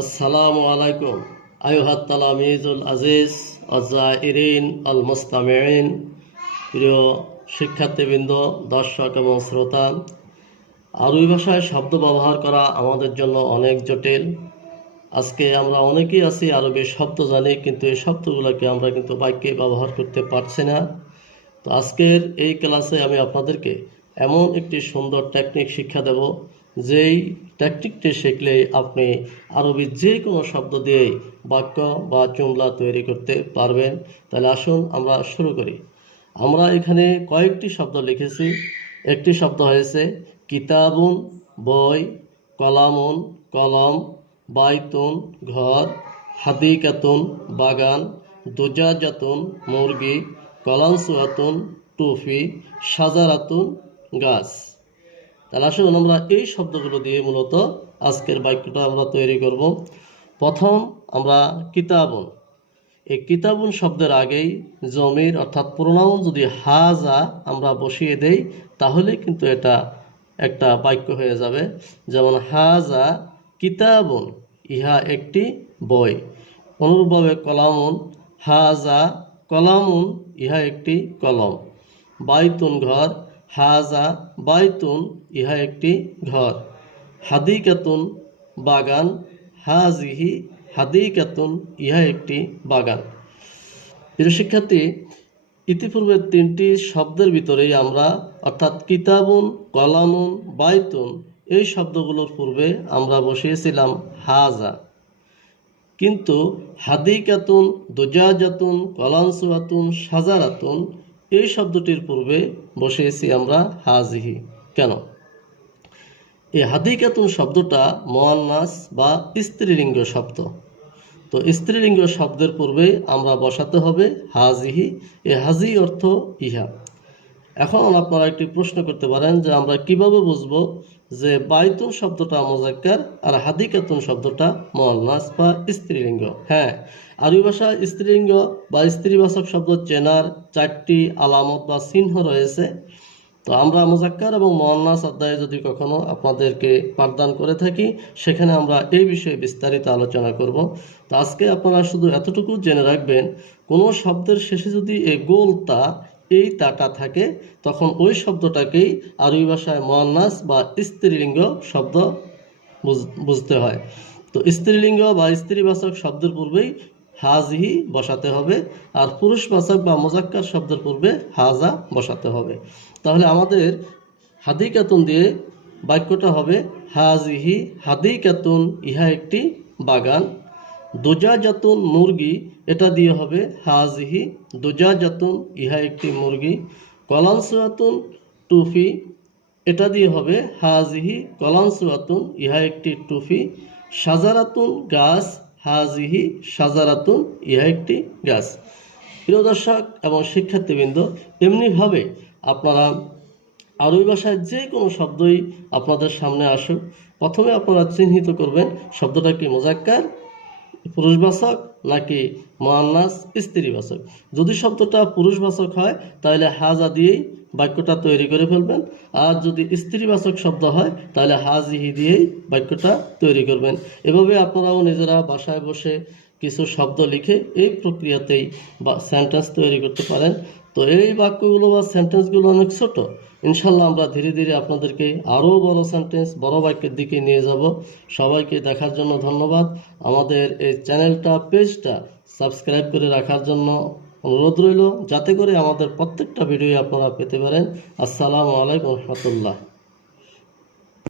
আসসালামু আলাইকুম আইয়ুহাত তালামিজুল আজিজ আজাইরিন আল মুস্তামিঈন। প্রিয় শিক্ষার্থীবৃন্দ, দর্শক এবং শ্রোতা, আরবি ভাষায় শব্দ ব্যবহার করা আমাদের জন্য অনেক জটিল। আজকে আমরা অনেকেই আছি আরবি শব্দ জানি, কিন্তু এই শব্দগুলোকে আমরা কিন্তু বাক্যে ব্যবহার করতে পারছি না। তো আজকের এই ক্লাসে আমি আপনাদেরকে এমন একটি সুন্দর টেকনিক শিক্ষা দেব, যেই টেকনিকটি শিখলে আপনি আরবি যে কোনো শব্দ দিয়েই বাক্য বা জুমলা তৈরি করতে পারবেন। তাহলে আসুন আমরা শুরু করি। আমরা এখানে কয়েকটি শব্দ লিখেছি। একটি শব্দ হয়েছে কিতাবুন বই, কলামুন কলম, বাইতুন ঘর, হাদিকাতুন বাগান, দুজাজাতুন মুরগি, কলানসুয়াতুন টুফি, সাজারাতুন গাছ। তাহলে আসুন আমরা এই শব্দগুলো দিয়ে মূলত আজকের বাক্যটা আমরা তৈরি করব। প্রথম আমরা কিতাবুন। এই কিতাবুন শব্দের আগেই জমির অর্থাৎ প্রোনাউন যদি হাজা আমরা বসিয়ে দেই, তাহলে কিন্তু এটা একটা বাক্য হয়ে যাবে। যেমন হাজা কিতাবুন, ইহা একটি বই। অনুরূপভাবে কলামুন, হাজা কলামুন, ইহা একটি কলম। বাইতুন ঘর, হাজা বাইতুন, ইহা একটি ঘর। হাদিকাতুন বাগান, হাজিহি হাদিকাতুন, ইহা একটি বাগান। প্রিয় শিক্ষার্থী, ইতিপূর্বে তিনটি শব্দের ভিতরেই আমরা অর্থাৎ কিতাবুন, কলামুন, বাইতুন এই শব্দগুলোর পূর্বে আমরা বসিয়েছিলাম হাজা, কিন্তু হাদিকাতুন, দুজাজাতুন, কলানসুয়াতুন, সাজারাতুন এই শব্দটির পূর্বে বসিয়েছি আমরা হাজিহি। কেন? এই হাদিকাতুন শব্দটা মুয়ান্নাস বা স্ত্রীলিঙ্গ শব্দ। তো স্ত্রীলিঙ্গ শব্দের পূর্বে আমরা বসাতে হবে হাজিহি। এই হাজি অর্থ ইহা। এখন আপনারা একটি প্রশ্ন করতে পারেন যে আমরা কিভাবে বুঝবো যে বাইতুন শব্দটা মুযাক্কার আর হাদিকাতুন শব্দটা মুয়ান্নাস বা স্ত্রীলিঙ্গ? হ্যাঁ, আরবি ভাষায় স্ত্রীলিঙ্গ বা স্ত্রীবাচক শব্দ চেনার 4টি আলামত বা চিহ্ন রয়েছে। তো আমরা মুযাক্কার এবং মুয়ান্নাস অধ্যায়ে যদি কখনো আপনাদেরকে পাঠদান করে থাকি, সেখানে আমরা এই বিষয়ে বিস্তারিত আলোচনা করব। তো আজকে আপনারা শুধু এতটুকু জেনে রাখবেন, কোনো শব্দের শেষে যদি এই গোল তা এই তাটা থাকে, তখন ওই শব্দটাকেই আরবি ভাষায় মুয়ান্নাস বা স্ত্রীলিঙ্গ শব্দ বুঝতে হয়। তো স্ত্রীলিঙ্গ বা স্ত্রীবাচক শব্দের পূর্বেই হাজিহি বসাতে হবে, আর পুরুষবাচক বা মুযাক্কার শব্দের পূর্বে হাজা বসাতে হবে। তাহলে আমাদের হাদিকাতুন দিয়ে বাক্যটা হবে হাজিহি হাদিকাতুন, ইহা একটি বাগান। দুজাজাতুন মুরগি, এটা দিয়ে হবে হাজিহি দুজাজাতুন, ইহা একটি মুরগি। কলানসুয়াতুন টুফি, এটা দিয়ে হবে হাজিহি কলানসুয়াতুন, ইহা একটি টুফি। সাজারাতুন গাছ, হাজিহি সাজারাতুন, ইহা একটি গাছ। প্রিয় দর্শক এবং শিক্ষার্থীবৃন্দ, এমনিভাবে আপনারা আরবি ভাষায় যে কোনো শব্দই আপনাদের সামনে আসুক, প্রথমে আপনারা চিহ্নিত করবেন শব্দটা কি মুযাক্কার পুরুষবাচক নাকি মুয়ান্নাস স্ত্রীবাচক। যদি শব্দটা পুরুষবাচক হয় তাহলে হাজা দিয়েই বাক্যটা তৈরি করে ফেলবেন, আর যদি স্ত্রীবাচক শব্দ হয় তাহলে হাজিহি দিয়েই বাক্যটা তৈরি করবেন। এভাবে আপনারাও নিজেরা বাসায় বসে কিছু শব্দ লিখে এই প্রক্রিয়াতেই বা সেন্টেন্স তৈরি করতে পারেন। তো এই বাক্যগুলো বা সেন্টেন্সগুলো অনেক ছোট। ইনশাল্লাহ আমরা ধীরে ধীরে আপনাদেরকে আরও বড় সেন্টেন্স, বড় বাক্যের দিকে নিয়ে যাব। সবাইকে দেখার জন্য ধন্যবাদ। আমাদের এই চ্যানেলটা, পেজটা সাবস্ক্রাইব করে রাখার জন্য অনুরোধ রইল, যাতে করে আমাদের প্রত্যেকটা ভিডিও আপনারা পেতে পারেন। আসসালামু আলাইকুম রহমতুল্লাহ।